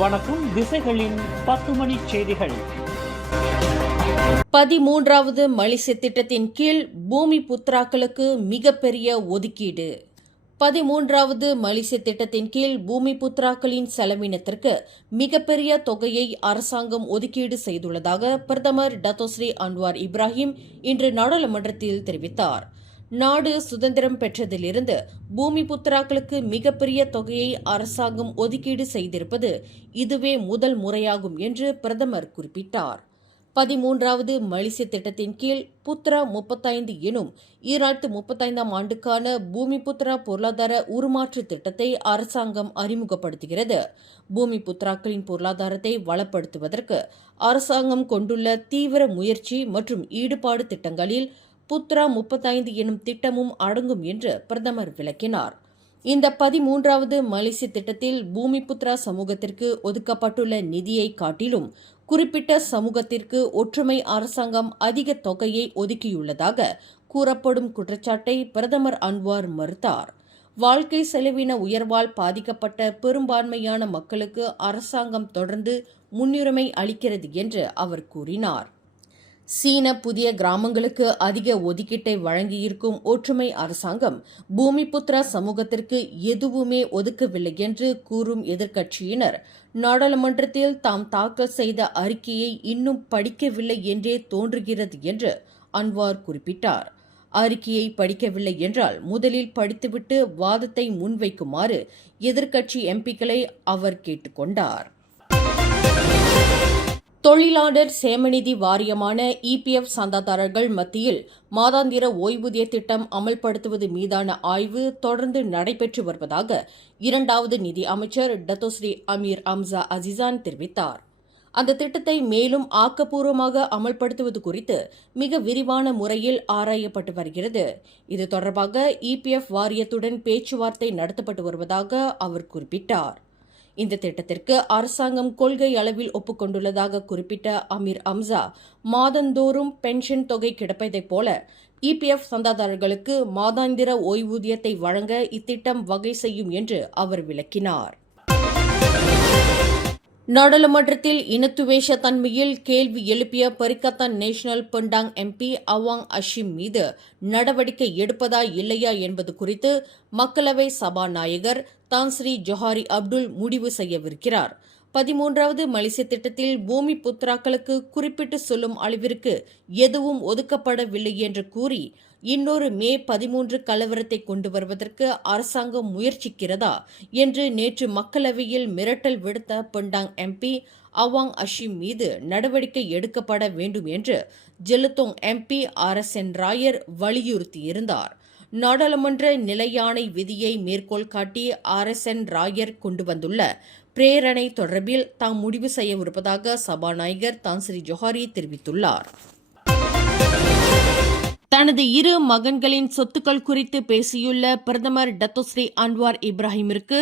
வணக்கம். திசைகளின் 10 மணி செய்திகள். 13வது மலிச திட்டத்தின் கீழ் பூமி புத்ராக்களுக்கு மிகப்பெரிய ஒதுக்கீடு. 13வது மலிச திட்டத்தின் கீழ் பூமி புத்ராக்களின் செலவினத்திற்கு மிகப்பெரிய தொகையை அரசாங்கம் ஒதுக்கீடு செய்துள்ளதாக பிரதமர் டத்தோஸ்ரீ அன்வார் இப்ராஹிம் இன்று நாடாளுமன்றத்தில் தெரிவித்தார். நாடு சுதந்திரம் பெற்றதிலிருந்து பூமி புத்ராக்களுக்கு மிகப்பெரிய தொகையை அரசாங்கம் ஒதுக்கீடு செய்திருப்பது இதுவே முதல் முறையாகும் என்று பிரதமர் குறிப்பிட்டார். 13வது மலிச திட்டத்தின் கீழ் புத்ரா 35 எனும் 2035ஆம் ஆண்டுக்கான பூமி புத்ரா பொருளாதார உருமாற்று திட்டத்தை அரசாங்கம் அறிமுகப்படுத்துகிறது. பூமி புத்ராக்களின் பொருளாதாரத்தை வளப்படுத்துவதற்கு அரசாங்கம் கொண்டுள்ள தீவிர முயற்சி மற்றும் ஈடுபாடு திட்டங்களில் புத்ரா 35 எனும் திட்டமும் அடங்கும் என்று பிரதமர் விளக்கினார். இந்த 13வது மலிச திட்டத்தில் பூமி புத்ரா சமூகத்திற்கு ஒதுக்கப்பட்டுள்ள நிதியை காட்டிலும் குறிப்பிட்ட சமூகத்திற்கு ஒற்றுமை அரசாங்கம் அதிக தொகையை ஒதுக்கியுள்ளதாக கூறப்படும் குற்றச்சாட்டை பிரதமர் அன்வார் மறுத்தார். வாழ்க்கை செலவின உயர்வால் பாதிக்கப்பட்ட பெரும்பான்மையான மக்களுக்கு அரசாங்கம் தொடர்ந்து முன்னுரிமை அளிக்கிறது என்று அவர் கூறினார். சீன புதிய கிராமங்களுக்கு அதிக ஒதுக்கீட்டை வழங்கியிருக்கும் ஒற்றுமை அரசாங்கம் பூமி புத்ரா சமூகத்திற்கு எதுவுமே ஒதுக்கவில்லை என்று கூறும் எதிர்க்கட்சியினர் நாடாளுமன்றத்தில் தாம் தாக்கல் செய்த அறிக்கையை இன்னும் படிக்கவில்லை என்றே தோன்றுகிறது என்று அன்வார் குறிப்பிட்டார். அறிக்கையை படிக்கவில்லை என்றால் முதலில் படித்துவிட்டு வாதத்தை முன்வைக்குமாறு எதிர்க்கட்சி எம்பிக்களை அவர் கேட்டுக்கொண்டார். தொழிலாளர் சேமநிதி வாரியமான இபிஎஃப் சந்தாதாரர்கள் மத்தியில் மாதாந்திர ஓய்வூதிய திட்டம் அமல்படுத்துவது மீதான ஆய்வு தொடர்ந்து நடைபெற்று வருவதாக 2வது நிதி அமைச்சர் டத்தோஸ்ரீ அமீர் அம்சா அசிசான் தெரிவித்தார். அந்த திட்டத்தை மேலும் ஆக்கப்பூர்வமாக அமல்படுத்துவது குறித்து மிக விரிவான முறையில் ஆராயப்பட்டு வருகிறது. இது தொடர்பாக இபிஎஃப் வாரியத்துடன் பேச்சுவார்த்தை நடத்தப்பட்டு வருவதாக அவர் குறிப்பிட்டார். இந்த திட்டத்திற்கு அரசாங்கம் கொள்கை அளவில் ஒப்புக்கொண்டுள்ளதாக குறிப்பிட்ட அமீர் அம்சா, மாதந்தோறும் பென்ஷன் தொகை கிடைப்பதைப் போல இபிஎஃப் சந்தாதாரர்களுக்கு மாதாந்திர ஓய்வூதியத்தை வழங்க இத்திட்டம் வகை செய்யும் என்று அவர் விளக்கினார். நாடாளுமன்றத்தில் இனத்துவேஷ தன்மையில் கேள்வி எழுப்பிய பரிக்கத்தான் நேஷனல் பெண்டாங் எம்பி அவாங் அஷிம் மீது நடவடிக்கை எடுப்பதா இல்லையா என்பது குறித்து மக்களவை சபாநாயகர் தான்ஸ்ரீ ஜொஹாரி அப்துல் முடிவு செய்யவிருக்கிறார். 13வது மலிச திட்டத்தில் பூமி புத்ராக்களுக்கு குறிப்பிட்டு சொல்லும் அளவிற்கு எதுவும் ஒதுக்கப்படவில்லை என்று கூறி இன்னொரு மே 13 கலவரத்தை கொண்டு வருவதற்கு அரசாங்கம் முயற்சிக்கிறதா என்று நேற்று மக்களவையில் மிரட்டல் விடுத்த பெண்டாங் எம்பி அவாங் அஷிம் மீது நடவடிக்கை எடுக்கப்பட வேண்டும் என்று ஜெலுத்தோங் எம்பி RSN ராயர் வலியுறுத்தியிருந்தார். நாடாளுமன்ற நிலையாணை விதியை மேற்கோள் காட்டி RSN ராயர் கொண்டு வந்துள்ள பிரேரணை தொடர்பில் தாம் முடிவு செய்யவிருப்பதாக சபாநாயகர் தான்ஸ்ரீ ஜொஹாரி தெரிவித்துள்ளார். தனது 2 மகன்களின் சொத்துக்கள் குறித்து பேசியுள்ள பிரதமர் டத்தோஸ்ரீ அன்வார் இப்ராஹிமிற்கு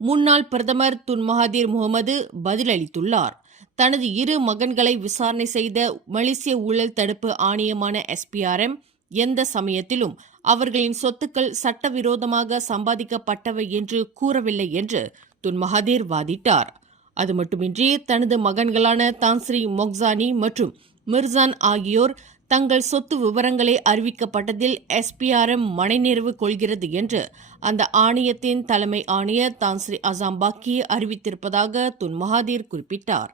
முன்னாள் பிரதமர் துன் மகாதீர் முகமது பதிலளித்துள்ளார். தனது 2 மகன்களை விசாரணை செய்த மலேசிய ஊழல் தடுப்பு ஆணையமான SPRM எந்த சமயத்திலும் அவர்களின் சொத்துக்கள் சட்டவிரோதமாக சம்பாதிக்கப்பட்டவை என்று கூறவில்லை என்று துன் மகாதீர் வாதிட்டார். அது மட்டுமின்றி தனது மகன்களான தான்ஸ்ரீ மொக்சானி மற்றும் மிர்சான் ஆகியோர் தங்கள் சொத்து விவரங்களை அறிவிக்கப்பட்டதில் SPRM மனநிறைவு கொள்கிறது என்று அந்த ஆணையத்தின் தலைமை ஆணையர் தான்ஸ்ரீ அசாம்பாக்கி அறிவித்திருப்பதாக துன் மகாதீர் குறிப்பிட்டார்.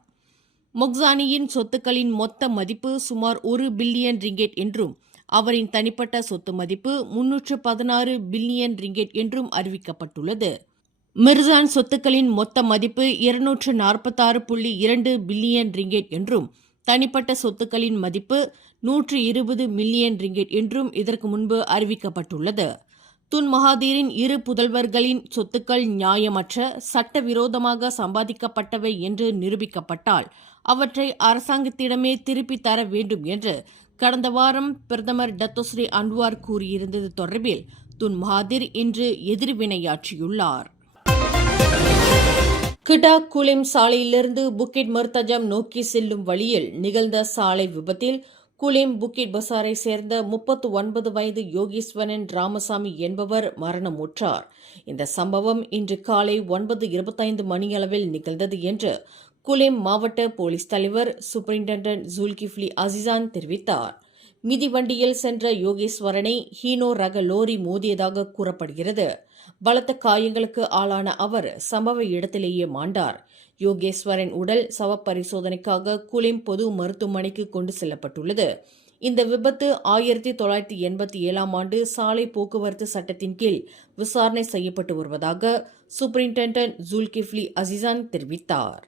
மொக்சானியின் சொத்துக்களின் மொத்த மதிப்பு சுமார் 1 பில்லியன் ரிங்கெட் என்றும் அவரின் தனிப்பட்ட சொத்து மதிப்பு 316 பில்லியன் ரிங்கெட் என்றும் அறிவிக்கப்பட்டுள்ளது. மிர்சான் சொத்துக்களின் மொத்த மதிப்பு 246.2 பில்லியன் ரிங்கெட் என்றும் தனிப்பட்ட சொத்துக்களின் மதிப்பு 120 மில்லியன் ரிங்கெட் என்றும் இதற்கு முன்பு அறிவிக்கப்பட்டுள்ளது. துன் மகாதீரின் 2 புதல்வர்களின் சொத்துக்கள் நியாயமற்ற சட்டவிரோதமாக சம்பாதிக்கப்பட்டவை என்று நிரூபிக்கப்பட்டால் அவற்றை அரசாங்கத்திடமே திருப்பித் தர வேண்டும் என்று கடந்த வாரம் பிரதமர் டத்தோஸ்ரீ அன்வார் கூறியிருந்தது தொடர்பில் துன் மகாதீர் இன்று எதிர்வினையாற்றியுள்ளார். கிடா குலிம் சாலையிலிருந்து புக்கிட் மர்தஜம் நோக்கி செல்லும் வழியில் நிகழ்ந்த சாலை விபத்தில் குலேம் புக்கிட் பசாரை சேர்ந்த 39 வயது யோகீஸ்வரன் ராமசாமி என்பவர் மரணமுற்றார். இந்த சம்பவம் இன்று காலை 9:25 மணியளவில் நிகழ்ந்தது என்று குலேம் மாவட்ட போலீஸ் தலைவர் சூப்பரிண்டென்டன்ட் ஜுல்கிஃப்லி அசிசான் தெரிவித்தார். மிதிவண்டியில் சென்ற யோகேஸ்வரனை ஹீனோ ரக லோரி மோதியதாக கூறப்படுகிறது. பலத்த காயங்களுக்கு ஆளான அவர் சம்பவ இடத்திலேயே மாண்டார். யோகேஸ்வரன் உடல் சவ பரிசோதனைக்காக குலேம் பொது மருத்துவமனைக்கு கொண்டு செல்லப்பட்டுள்ளது. இந்த விபத்து 1987 ஆண்டு சாலை போக்குவரத்து சட்டத்தின் கீழ் விசாரணை செய்யப்பட்டு வருவதாக சூப்பரிண்டென்டன்ட் ஜுல்கிஃப்லி அசிசான் தெரிவித்தார்.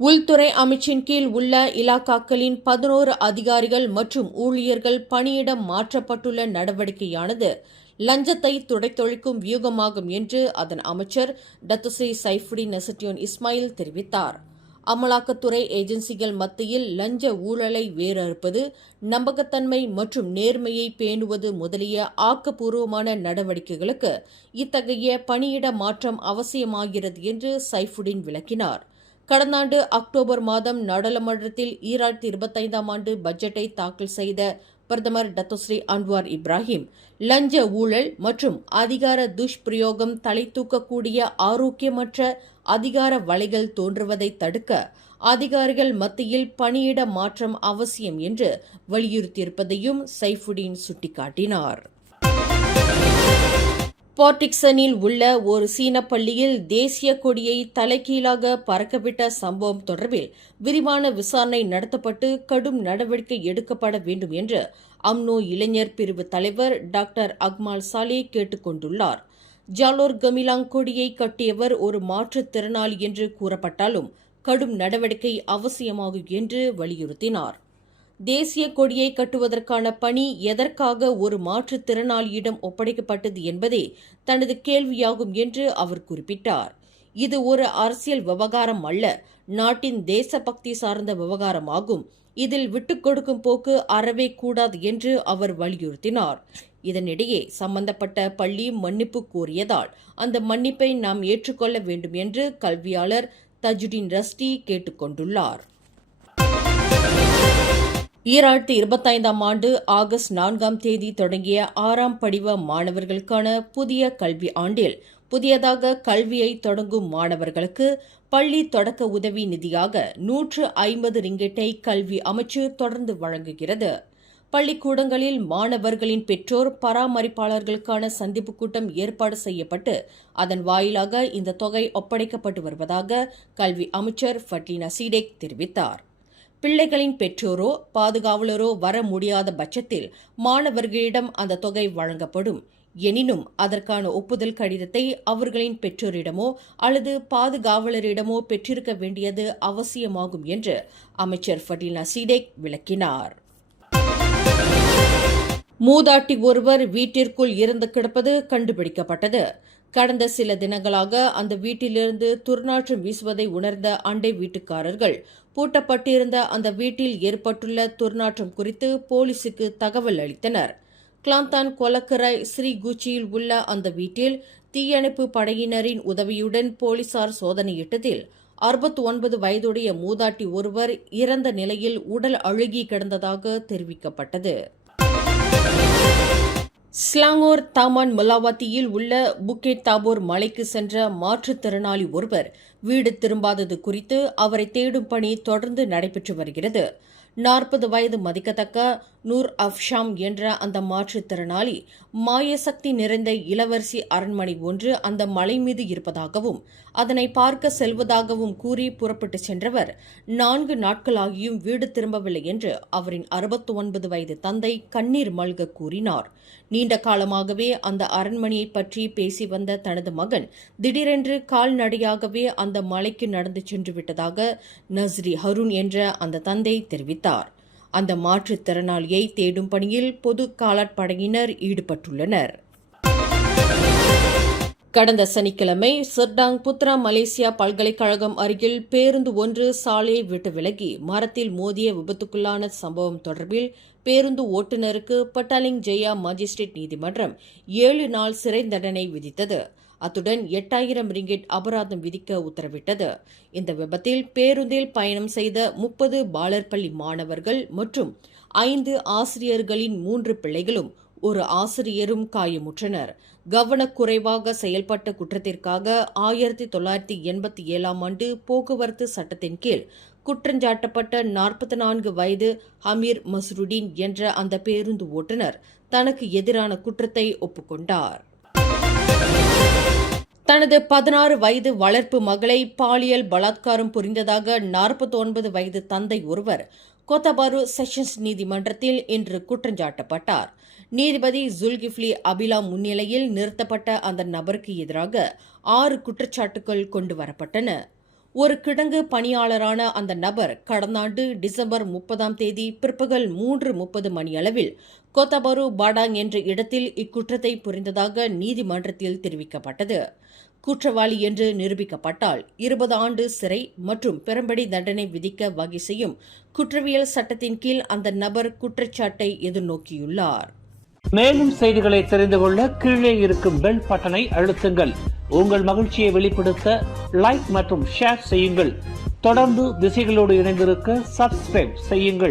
உள்துறை அமைச்சின் கீழ் உள்ள இலாக்காக்களின் 11 அதிகாரிகள் மற்றும் ஊழியர்கள் பணியிடம் மாற்றப்பட்டுள்ள நடவடிக்கையானது லஞ்சத்தை துடைத்தொழிக்கும் வியூகமாகும் என்று அதன் அமைச்சர் டத்துஸ்ரீ சைஃபுடின் நசட்டியோன் இஸ்மாயில் தெரிவித்தார். அமலாக்கத்துறை ஏஜென்சிகள் மத்தியில் லஞ்ச ஊழலை வேரறுப்பது, நம்பகத்தன்மை மற்றும் நேர்மையை பேணுவது முதலிய ஆக்கப்பூர்வமான நடவடிக்கைகளுக்கு இத்தகைய பணியிட மாற்றம் அவசியமாகிறது என்று சைஃபுடின் விளக்கினார். கடந்த ஆண்டு அக்டோபர் மாதம் நாடாளுமன்றத்தில் 2025 ஆண்டு பட்ஜெட்டை தாக்கல் செய்த பிரதமர் டத்துஸ்ரீ அன்வார் இப்ராஹிம் லஞ்ச ஊழல் மற்றும் அதிகார துஷ்பிரயோகம் தலை தூக்கக்கூடிய ஆரோக்கியமற்ற அதிகார வலைகள் தோன்றுவதை தடுக்க அதிகாரிகள் மத்தியில் பணியிட மாற்றம் அவசியம் என்று வலியுறுத்தியிருப்பதையும் சைஃபுடின் சுட்டிக்காட்டினார். போர்டிக்சனில் உள்ள ஒரு சீன பள்ளியில் தேசிய கொடியை தலைகீழாக பறக்கவிட்ட சம்பவம் தொடர்பில் விரிவான விசாரணை நடத்தப்பட்டு கடும் நடவடிக்கை எடுக்கப்பட வேண்டும் என்று அம்னோ இளைஞர் பிரிவு தலைவர் டாக்டர் அக்மால் சாலே கேட்டுக் கொண்டுள்ளார். ஜாலோர் கமிலாங் கொடியை கட்டியவர் ஒரு மாற்றுத்திறனாளி என்று கூறப்பட்டாலும் கடும் நடவடிக்கை அவசியமாகும் என்று வலியுறுத்தினார். தேசிய கொடியை கட்டுவதற்கான பணி எதற்காக ஒரு மாற்றுத்திறனாளியிடம் ஒப்படைக்கப்பட்டது என்பதே தனது கேள்வியாகும் என்று அவர் குறிப்பிட்டார். இது ஒரு அரசியல் விவகாரம் அல்ல, நாட்டின் தேசபக்தி சார்ந்த விவகாரமாகும். இதில் விட்டுக் கொடுக்கும் போக்கு அறவே கூடாது என்று அவர் வலியுறுத்தினார். இதனிடையே சம்பந்தப்பட்ட பள்ளி மன்னிப்பு கோரியதால் அந்த மன்னிப்பை நாம் ஏற்றுக்கொள்ள வேண்டும் என்று கல்வியாளர் தஜுடின் ரஸ்டி கேட்டுக் கொண்டுள்ளார். 2025 ஆண்டு ஆகஸ்ட் 4 தொடங்கிய 6ஆம் படிவ மாணவர்களுக்கான புதிய கல்வி ஆண்டில் புதியதாக கல்வியை தொடங்கும் மாணவர்களுக்கு பள்ளி தொடக்க உதவி நிதியாக 150 ரிங்கெட்டை கல்வி அமைச்சு தொடர்ந்து வழங்குகிறது. பள்ளிக்கூடங்களில் மாணவர்களின் பெற்றோர் பராமரிப்பாளர்களுக்கான சந்திப்பு கூட்டம் ஏற்பாடு செய்யப்பட்டு அதன் வாயிலாக இந்த தொகை ஒப்படைக்கப்பட்டு வருவதாக கல்வி அமைச்சர் ஃபட்லினா சீடேக் தெரிவித்தார். பிள்ளைகளின் பெற்றோரோ பாதுகாவலரோ வர முடியாத பட்சத்தில் மாணவர்களிடம் அந்த தொகை வழங்கப்படும். எனினும் அதற்கான ஒப்புதல் கடிதத்தை அவர்களின் பெற்றோரிடமோ அல்லது பாதுகாவலரிடமோ பெற்றிருக்க வேண்டியது அவசியமாகும் என்று அமைச்சர் ஃபட்லினா சீடேக் விளக்கினார். மூதாட்டி ஒருவர் வீட்டிற்குள் இறந்து கிடப்பது கண்டுபிடிக்கப்பட்டது. கடந்த சில தினங்களாக அந்த வீட்டிலிருந்து துர்நாற்றம் வீசுவதை உணர்ந்த அண்டை வீட்டுக்காரர்கள் பூட்டப்பட்டிருந்த அந்த வீட்டில் ஏற்பட்டுள்ள துர்நாற்றம் குறித்து போலீசுக்கு தகவல் அளித்தனர். கிளாந்தான் கொலக்கராய் ஸ்ரீகுச்சியில் உள்ள அந்த வீட்டில் தீயணைப்பு படையினரின் உதவியுடன் போலீசார் சோதனையிட்டதில் 69 வயதுடைய மூதாட்டி ஒருவர் இறந்த நிலையில் உடல் அழுகி கிடந்ததாக தெரிவிக்கப்பட்டது. ஸ்லாங்கோர் தாமான் மலாவத்தியில் உள்ள புக்கெட் தாபோர் மலைக்கு சென்ற மாற்றுத்திறனாளி ஒருவர் வீடு திரும்பாதது குறித்து அவரை தேடும் பணி தொடர்ந்து நடைபெற்று வருகிறது. 40 வயது மதிக்கத்தக்க நூர் அஃப்ஷாம் என்ற அந்த மாற்றுத்திறனாளி மாயசக்தி நிறைந்த இளவரசி அரண்மனை ஒன்று அந்த மலை மீது இருப்பதாகவும் அதனை பார்க்க செல்வதாகவும் கூறி புறப்பட்டு சென்றவர் 4 நாட்களாகியும் வீடு திரும்பவில்லை என்று அவரின் 69 வயது தந்தை கண்ணீர் மல்க கூறினார். நீண்ட காலமாகவே அந்த அரண்மனையை பற்றி பேசி வந்த தனது மகன் திடீரென்று கால்நடையாகவே அந்த மலைக்கு நடந்து சென்று விட்டதாக நஸ்ரி ஹருன் என்ற அந்த தந்தை தெரிவித்தார். அந்த மாற்றுத்திறனாளியை தேடும் பணியில் பொது காலாட்படையினர் ஈடுபட்டுள்ளனர். கடந்த சனிக்கிழமை சர்டாங் புத்ரா மலேசியா பல்கலைக்கழகம் அருகில் பேருந்து ஒன்று சாலையை விட்டு விலகி மரத்தில் மோதிய விபத்துக்குள்ளான சம்பவம் தொடர்பில் பேருந்து ஓட்டுநருக்கு பட்டாலிங் ஜெயா மாஜிஸ்ட்ரேட் நீதிமன்றம் 7 நாள் சிறை தண்டனை விதித்தது. அத்துடன் 8000 ரிங்கிட் அபராதம் விதிக்க உத்தரவிட்டது. இந்த விபத்தில் பேருந்தில் பயணம் செய்த 30 பாலர் பள்ளி மாணவர்கள் மற்றும் 5 ஆசிரியர்களின் 3 பிள்ளைகளும் ஒரு ஆசிரியரும் காயமுற்றனர். கவனக்குறைவாக செயல்பட்ட குற்றத்திற்காக 1987 ஆண்டு போக்குவரத்து சட்டத்தின் கீழ் குற்றஞ்சாட்டப்பட்ட 44 வயது ஹமீர் மஸ்ருடீன் என்ற அந்த பேருந்து ஓட்டுநர் தனக்கு எதிரான குற்றத்தை ஒப்புக்கொண்டார். தனது 16 வயது வளர்ப்பு மகளை பாலியல் பலாத்காரம் புரிந்ததாக 49 வயது தந்தை ஒருவர் கோத்தபாரு செஷன்ஸ் நீதிமன்றத்தில் இன்று குற்றஞ்சாட்டப்பட்டார். நீதிபதி ஜுல்கிஃப்லி அபிலா முன்னிலையில் நிறுத்தப்பட்ட அந்த நபருக்கு எதிராக 6 குற்றச்சாட்டுகள் கொண்டு வரப்பட்டன. ஒரு கிடங்கு பணியாளரான அந்த நபர் கடந்த ஆண்டு டிசம்பர் 30ஆம் தேதி பிற்பகல் 3:30 மணியளவில் கோத்தபாரு பாடாங் என்ற இடத்தில் இக்குற்றத்தை புரிந்ததாக நீதிமன்றத்தில் தெரிவிக்கப்பட்டது. குற்றவாளி என்று நிரூபிக்கப்பட்டால் 20 ஆண்டு சிறை மற்றும் பெரும்படி தண்டனை விதிக்க வகை செய்யும் குற்றவியல் சட்டத்தின் கீழ் அந்த நபர் குற்றச்சாட்டை எதிர்நோக்கியுள்ளார். மேலும் செய்திகளை தெரிந்து கொள்ள கீழே இருக்கும் பெல் பட்டனை அழுத்துங்கள். உங்கள் மகிழ்ச்சியை வெளிப்படுத்த லைக் மற்றும் ஷேர் செய்யுங்கள். தொடர்ந்து திசைகளோடு இணைந்திருக்க சப்ஸ்கிரைப் செய்யுங்கள்.